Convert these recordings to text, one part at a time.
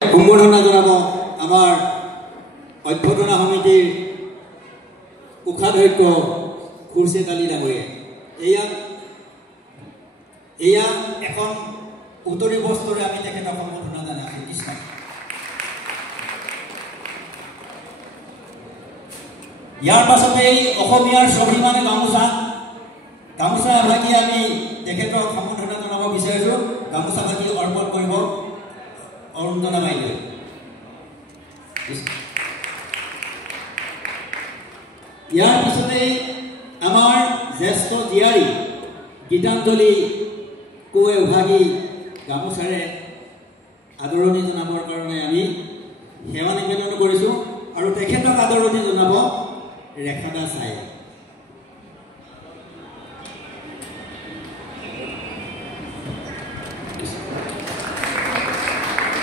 সম্বৰ্ধনা জনাব আমাৰ অভ্যৰ্থনা সমিতিৰ উষাধ্যক্ষ খুৰশ্বেদ আলী ডাঙৰীয়া। এয়া এখন উত্তৰী বস্ত্ৰৰে আমি তেখেতক সম্বৰ্ধনা জনাইছোঁ। কৃষ্ণ। ইয়াৰ পাছতে অসমীয়াৰ স্বাভিমানী গামোচা এভাগি আমি তেখেতক সম্বৰ্ধনা জনাব বিচাৰিছোঁ। গামোচাভাগি অৰ্পণ কৰিব অৰুণজনা বাইদেৱে। ইয়াৰ পিছতে আমাৰ জ্যেষ্ঠ জীয়াৰী গীতাঞ্জলি কোঁৱে উভাগি গামোচাৰে আদৰণি জনাবৰ কাৰণে আমি সেৱা নিবেদন কৰিছোঁ আৰু তেখেতক আদৰণি জনাব ৰেখাদা চাই।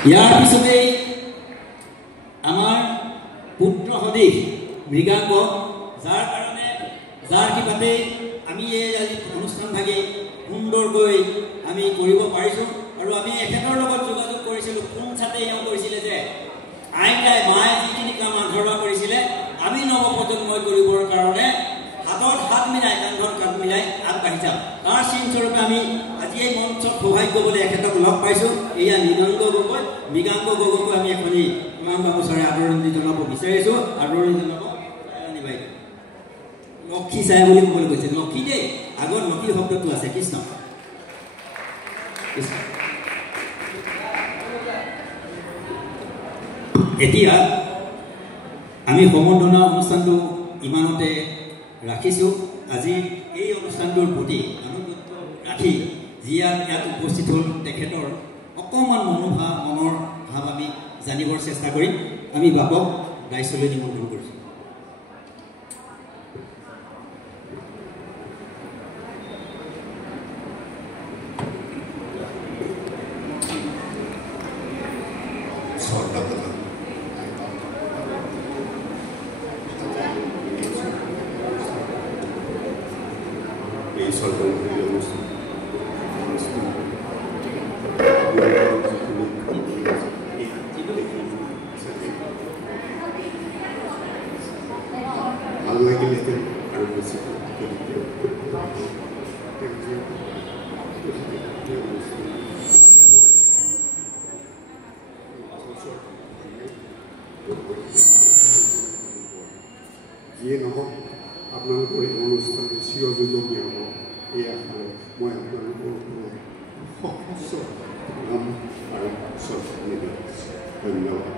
ইয়াৰ পিছতে আমাৰ পুত্ৰ সদৃশ মৃগাংক যাৰ কিবাতে আমি এই আজি অনুষ্ঠানভাগি সুন্দৰকৈ আমি কৰিব পাৰিছোঁ আৰু আমি এখেতৰ লগত যোগাযোগ কৰিছিলোঁ। ফোন চাতে এওঁ কৰিছিলে যে আইতাই মায়ে যিখিনি কাম আধৰুৱা কৰিছিলে আমি নৱপ্ৰজন্মই কৰিবৰ কাৰণে হাতত হাত মিলাই কান্ধত কান্ধ মিলাই আগবাঢ়ি যাম। তাৰ চিনস্বৰূপে আমি আজি এই মঞ্চত সৌভাগ্য বুলি এখেতক লগ পাইছোঁ। এয়া মৃগাংক গগৈকো আমি এখনি ইমান গামোচাৰে আদৰণি জনাব বিচাৰিছোঁ। আদৰণি জনাব বাইদেউ লক্ষী চাই বুলি ক'বলৈ কৈছে। লক্ষী দেই, আগত লক্ষী শব্দটো আছে। কৃষ্ণ। এতিয়া আমি সম্বৰ্ধনা অনুষ্ঠানটো ইমানতে ৰাখিছোঁ। আজি এই অনুষ্ঠানটোৰ প্ৰতি আনুগত্য ৰাখি যি ইয়াত উপস্থিত হ'ল তেখেতৰ অকণমান মনৰ ভাৱ আমি জানিবৰ চেষ্টা কৰিম। আমি বাপক দায়িত্বলৈ নিমন্ত্ৰণ কৰিছোঁ। যিয়ে নহওক আপোনালোকৰ এই অনুষ্ঠানে চিৰজীৱনীয় হ'ব। এয়া মই আপোনালোকৰ সহস্ৰ নাম আৰু ধন্যবাদ।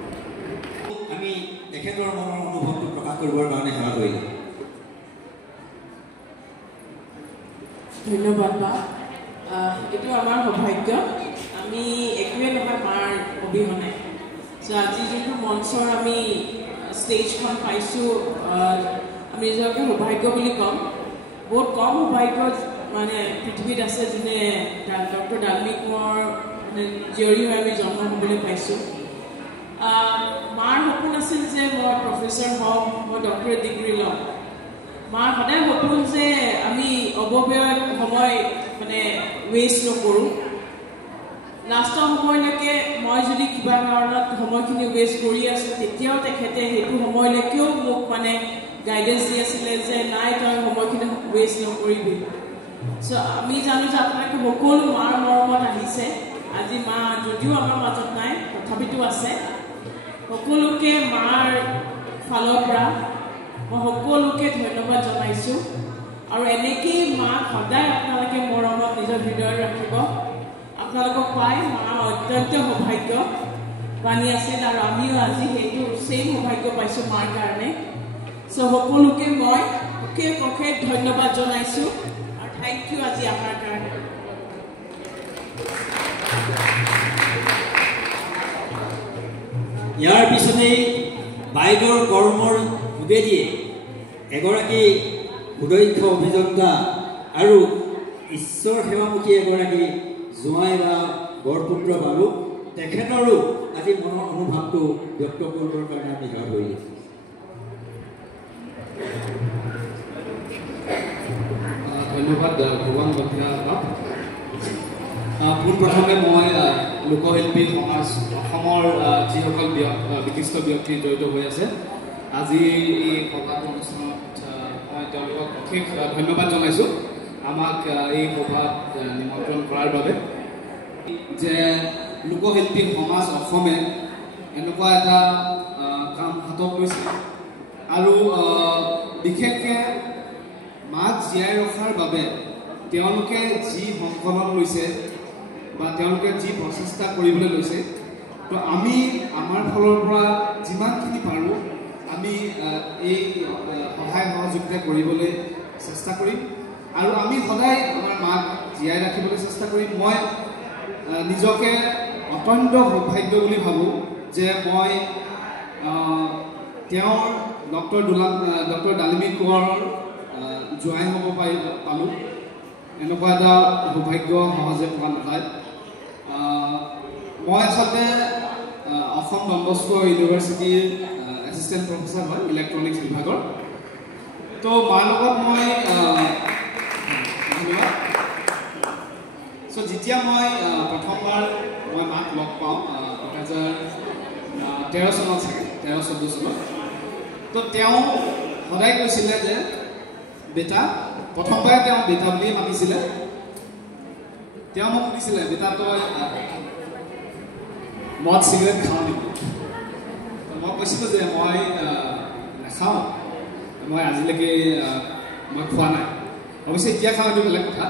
আমি তেখেতৰ মনৰ অনুভৱটো প্ৰকাশ কৰিবৰ কাৰণে সেৱা কৰিলোঁ। ধন্যবাদ বা। এইটো আমাৰ সৌভাগ্য। আমি একোৱে নহয় মাৰ অবিহনে। চ' আজি যোনটো মঞ্চৰ আমি ষ্টেজখন পাইছোঁ, আমি নিজকে সৌভাগ্য বুলি ক'ম। বহুত কম সৌভাগ্য মানে পৃথিৱীত আছে যোনে ডক্টৰ ডালমিক কোঁৱৰ জীয়ৰী হৈ আমি জন্ম হ'বলৈ পাইছোঁ। মাৰ সপোন আছিল যে মই প্ৰফেচৰ হ'ম, মই ডক্টৰেট ডিগ্ৰী ল'ম। মাৰ সদায় সপোন যে আমি অপব্যয় সময় মানে ৱেষ্ট নকৰোঁ। লাষ্টৰ সময়লৈকে মই যদি কিবা কাৰণত সময়খিনি ৱেষ্ট কৰি আছোঁ, তেতিয়াও তেখেতে সেইটো সময়লৈকেও মোক মানে গাইডেঞ্চ দি আছিলে যে নাই তই সময়খিনি ৱেষ্ট নকৰিবি। চ' আমি জানো যে আপোনালোকে সকলো মাৰ মৰমত আহিছে। আজি মা যদিও আমাৰ মাজত নাই তথাপিতো আছে। সকলোকে মাৰ ফালৰ পৰা মই সকলোকে ধন্যবাদ জনাইছোঁ। আৰু এনেকেই মাক সদায় আপোনালোকে মৰমত নিজৰ হৃদয়ত ৰাখিব। আপোনালোকক পাই মা অত্যন্ত সৌভাগ্য বাণী আছিল আৰু আমিও আজি সেইটো ছেইম সৌভাগ্য পাইছোঁ মাৰ কাৰণে। চ' সকলোকে মই অশেষ ধন্যবাদ জনাইছোঁ আৰু থেংক ইউ আজি আপোনাৰ কাৰণে। ইয়াৰ পিছতেই বাইদেউৰ কৰ্মৰ যোগেদিয়ে এগৰাকী সুদক্ষ অভিযন্তা আৰু ঈশ্বৰ সেৱামুখী এগৰাকী জোঁৱাই বা বৰপুত্ৰ বাবু, তেখেতৰো আজি মনৰ অনুভাৱটো ব্যক্ত কৰিবৰ কাৰণে আমি সেৱা কৰিলোঁ। ধন্যবাদ ভগৱান বন্ধা। পোনপ্ৰথমে মই লোকশিল্পী সমাজ অসমৰ যি যিসকল বিশিষ্ট ব্যক্তি জড়িত হৈ আছে আজি এই সভাত অনুষ্ঠানত মই তেওঁলোকক অশেষ ধন্যবাদ জনাইছোঁ আমাক এই সভাত নিমন্ত্ৰণ কৰাৰ বাবে যে লোকশিল্পী সমাজ অসমে এনেকুৱা এটা কাম হাতত লৈছে আৰু বিশেষকৈ মাক জীয়াই ৰখাৰ বাবে তেওঁলোকে যি সংকলন লৈছে বা তেওঁলোকে যি প্ৰচেষ্টা কৰিবলৈ লৈছে তো আমি আমাৰ ফালৰ পৰা যিমানখিনি পাৰোঁ আমি এই সহায় সহযোগিতা কৰিবলৈ চেষ্টা কৰিম আৰু আমি সদায় আমাৰ মাক জীয়াই ৰাখিবলৈ চেষ্টা কৰিম মই নিজকে অত্যন্ত সৌভাগ্য বুলি ভাবোঁ যে মই তেওঁৰ ডক্টৰ ডালিমী কোঁৱৰৰ জোৱাই হ'ব পালোঁ এনেকুৱা এটা সৌভাগ্য সহজে পোৱা নাযায় মই আচলতে অসম ডন বস্কো ইউনিভাৰ্চিটিৰ এছিষ্টেণ্ট প্ৰফেচৰ হয় ইলেক্ট্ৰনিক্স বিভাগৰ তো মাৰ লগত মই চ' যেতিয়া মই প্ৰথমবাৰ মই মাক লগ পাওঁ 2013 চনত চাগে 13-14 চনত তো তেওঁ সদায় কৈছিলে যে বেটা প্ৰথমবাৰে তেওঁ বেটা বুলিয়ে মাতিছিলে তেওঁ মোক সুধিছিলে বেটা তই মদ চিগাৰেট খাওঁ নেকি মই কৈছিলোঁ যে মই নাখাওঁ মই আজিলৈকে মই খোৱা নাই অৱশ্যে এতিয়া খাওঁ এইটো বেলেগ কথা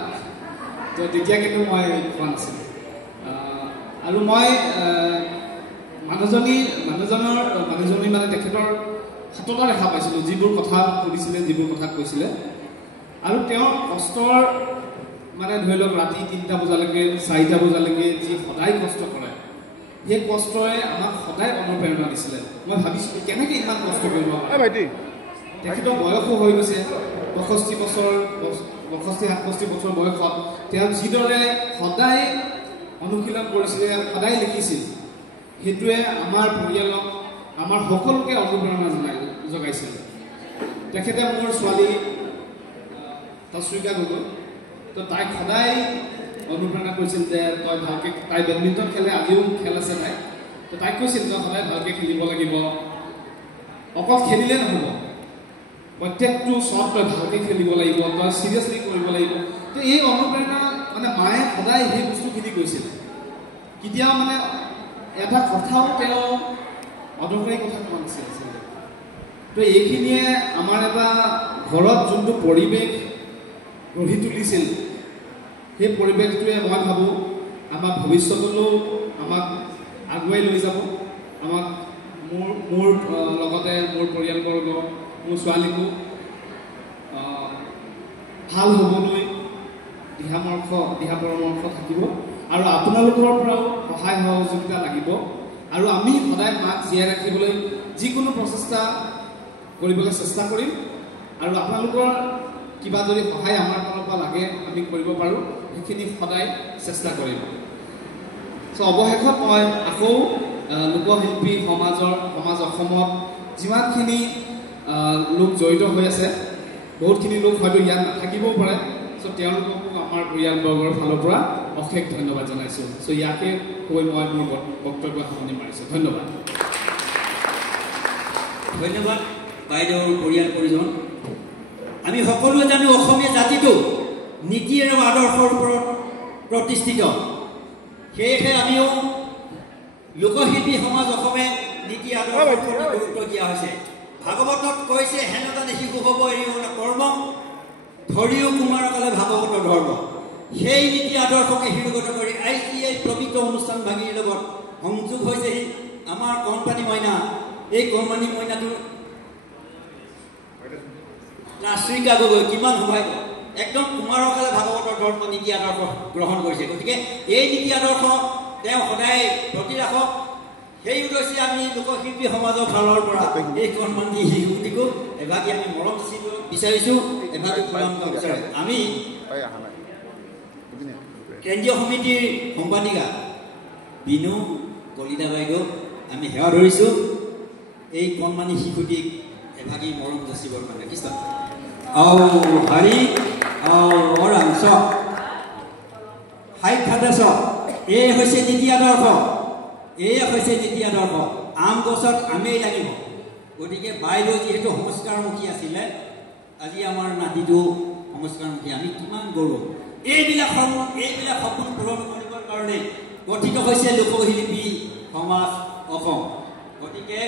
তো তেতিয়া কিন্তু মই খোৱা নাছিলোঁ আৰু মই মানুহজনী মানে তেখেতৰ হাতত দেখা পাইছিলোঁ যিবোৰ কথা সুধিছিলে যিবোৰ কথা কৈছিলে আৰু তেওঁৰ কষ্টৰ মানে ধৰি লওক ৰাতি 3টা বজালৈকে 4টা বজালৈকে যি সদায় কষ্ট কৰে সেই কষ্টৰে আমাক সদায় অনুপ্ৰেৰণা দিছিলে মই ভাবিছিলোঁ কেনেকৈ ইমান কষ্ট কৰিব পাৰে তেখেতৰ বয়সো হৈ গৈছে 65 বছৰ 67 বছৰ বয়সত তেওঁ যিদৰে সদায় অনুশীলন কৰিছিলে সদায় লিখিছিল সেইটোৱে আমাৰ পৰিয়ালক আমাৰ সকলোকে অনুপ্ৰেৰণা জগাইছিল তেখেতে মোৰ ছোৱালী তস্মিকা গগৈ তো তাইক সদায় অনুপ্ৰেৰণা কৰিছিল যে তই ভালকৈ তাই বেডমিণ্টন খেলে আজিও খেল আছে তাই তো তাইক কৈছিল তই সদায় ভালকৈ খেলিব লাগিব অকল খেলিলে নহ'ব প্ৰত্যেকটো শ্বট তই ভালকৈ খেলিব লাগিব তই চিৰিয়াছলি কৰিব লাগিব তো এই অনুপ্ৰেৰণা মানে মায়ে সদায় সেই বস্তুখিনি কৈছিল কেতিয়াও মানে এটা কথাও তেওঁ অদৰকাৰী কথা কোৱা নাছিল তো এইখিনিয়ে আমাৰ এটা ঘৰত যোনটো পৰিৱেশ গঢ়ি তুলিছিল সেই পৰিৱেশটোৱে মই ভাবোঁ আমাৰ ভৱিষ্যতলৈও আমাক আগুৱাই লৈ যাব আমাক মোৰ লগতে মোৰ পৰিয়ালবৰ্গ মোৰ ছোৱালীকো ভাল হ'বলৈ দিহা পৰামৰ্শ থাকিব আৰু আপোনালোকৰ পৰাও সহায় সহযোগিতা লাগিব আৰু আমি সদায় মাক জীয়াই ৰাখিবলৈ যিকোনো প্ৰচেষ্টা কৰিবলৈ চেষ্টা কৰিম আৰু আপোনালোকৰ কিবা যদি সহায় আমাৰ ফালৰ পৰা লাগে আমি কৰিব পাৰোঁ সেইখিনি সদায় চেষ্টা কৰিম চ' অৱশেষত মই আকৌ লোকশিল্পী সমাজ অসমত যিমানখিনি লোক জড়িত হৈ আছে বহুতখিনি লোক হয়তো ইয়াত নাথাকিবও পাৰে চ' তেওঁলোককো আমাৰ পৰিয়ালবৰ্গৰ ফালৰ পৰা অশেষ ধন্যবাদ জনাইছোঁ চ' ইয়াকে কৈ মই মোৰ বক্তব্য সামৰণি মাৰিছোঁ ধন্যবাদ বাইদেউৰ পৰিয়াল পৰিজন আমি সকলোৱে জানো অসমীয়া জাতিটো নীতি আৰু আদৰ্শৰ ওপৰত প্ৰতিষ্ঠিত সেয়েহে আমিও লোকশিল্পী সমাজ অসমে নীতি আদৰ্শৰ প্ৰতি গুৰুত্ব দিয়া হৈছে ভাগৱতত কৈছে হেনদানে শিশু হ'ব এৰিও কৰ্ম ধৰিও কুমাৰকালে ভাগৱত ধৰ্ম সেই নীতি আদৰ্শকে শিৰোগত কৰি আজি এই পবিত্ৰ অনুষ্ঠান ভাগিৰ লগত সংযোগ হৈছেহি আমাৰ কণপানী মইনা এই কণপানী মইনাটো লাচিকা গগৈ কিমান সৌভাগ্য একদম কুমাৰকালে ভাগৱতৰ ধৰ্ম নীতি আদৰ্শ গ্ৰহণ কৰিছে গতিকে এই নীতি আদৰ্শ তেওঁ সদায় প্ৰতি ৰাখক সেই উদ্দেশ্যে আমি লোকশিল্পী সমাজৰ ফালৰ পৰা এই কণমানি শিশুটিকো এভাগি আমি মৰম বিচাৰিছোঁ এভাগি প্ৰণাম বিচাৰে আমি কেন্দ্ৰীয় সমিতিৰ সম্পাদিকা বিনু কলিতা বাইদেউ আমি সেৱা ধৰিছোঁ এই কণমানি শিশুটিক এভাগি মৰম যাচিবৰ কাৰণে কৃষ্ণ হৰি অৰাংশ হাই খাদ্য এই হৈছে নীতি আদৰ্শ এয়া হৈছে নীতি আদৰ্শ আম গছত আমেই লাগিব গতিকে বাইদেউ যিহেতু সংস্কাৰমুখী আছিলে আজি আমাৰ নাতিটো সংস্কাৰমুখী আমি কিমান গৌৰৱ এইবিলাক সপোন পূৰণ কৰিবৰ কাৰণে গঠিত হৈছে লোকশিল্পী সমাজ অসম গতিকে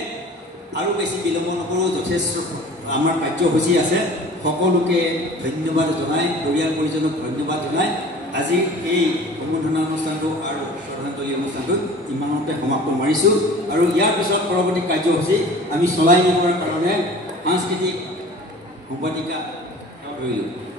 আৰু বেছি বিলম্ব নকৰোঁ যথেষ্ট আমাৰ কাৰ্যসূচী আছে সকলোকে ধন্যবাদ জনাই পৰিয়াল পৰিজনক ধন্যবাদ জনাই আজি এই সম্বৰ্ধনা অনুষ্ঠানটো আৰু শ্ৰদ্ধাঞ্জলি অনুষ্ঠানটো ইমানতে সমাপ্ত মাৰিছোঁ আৰু ইয়াৰ পিছত পৰৱৰ্তী কাৰ্যসূচী আমি চলাই নিবৰ কাৰণে সাংস্কৃতিক সম্পাদিকা ধৰিলোঁ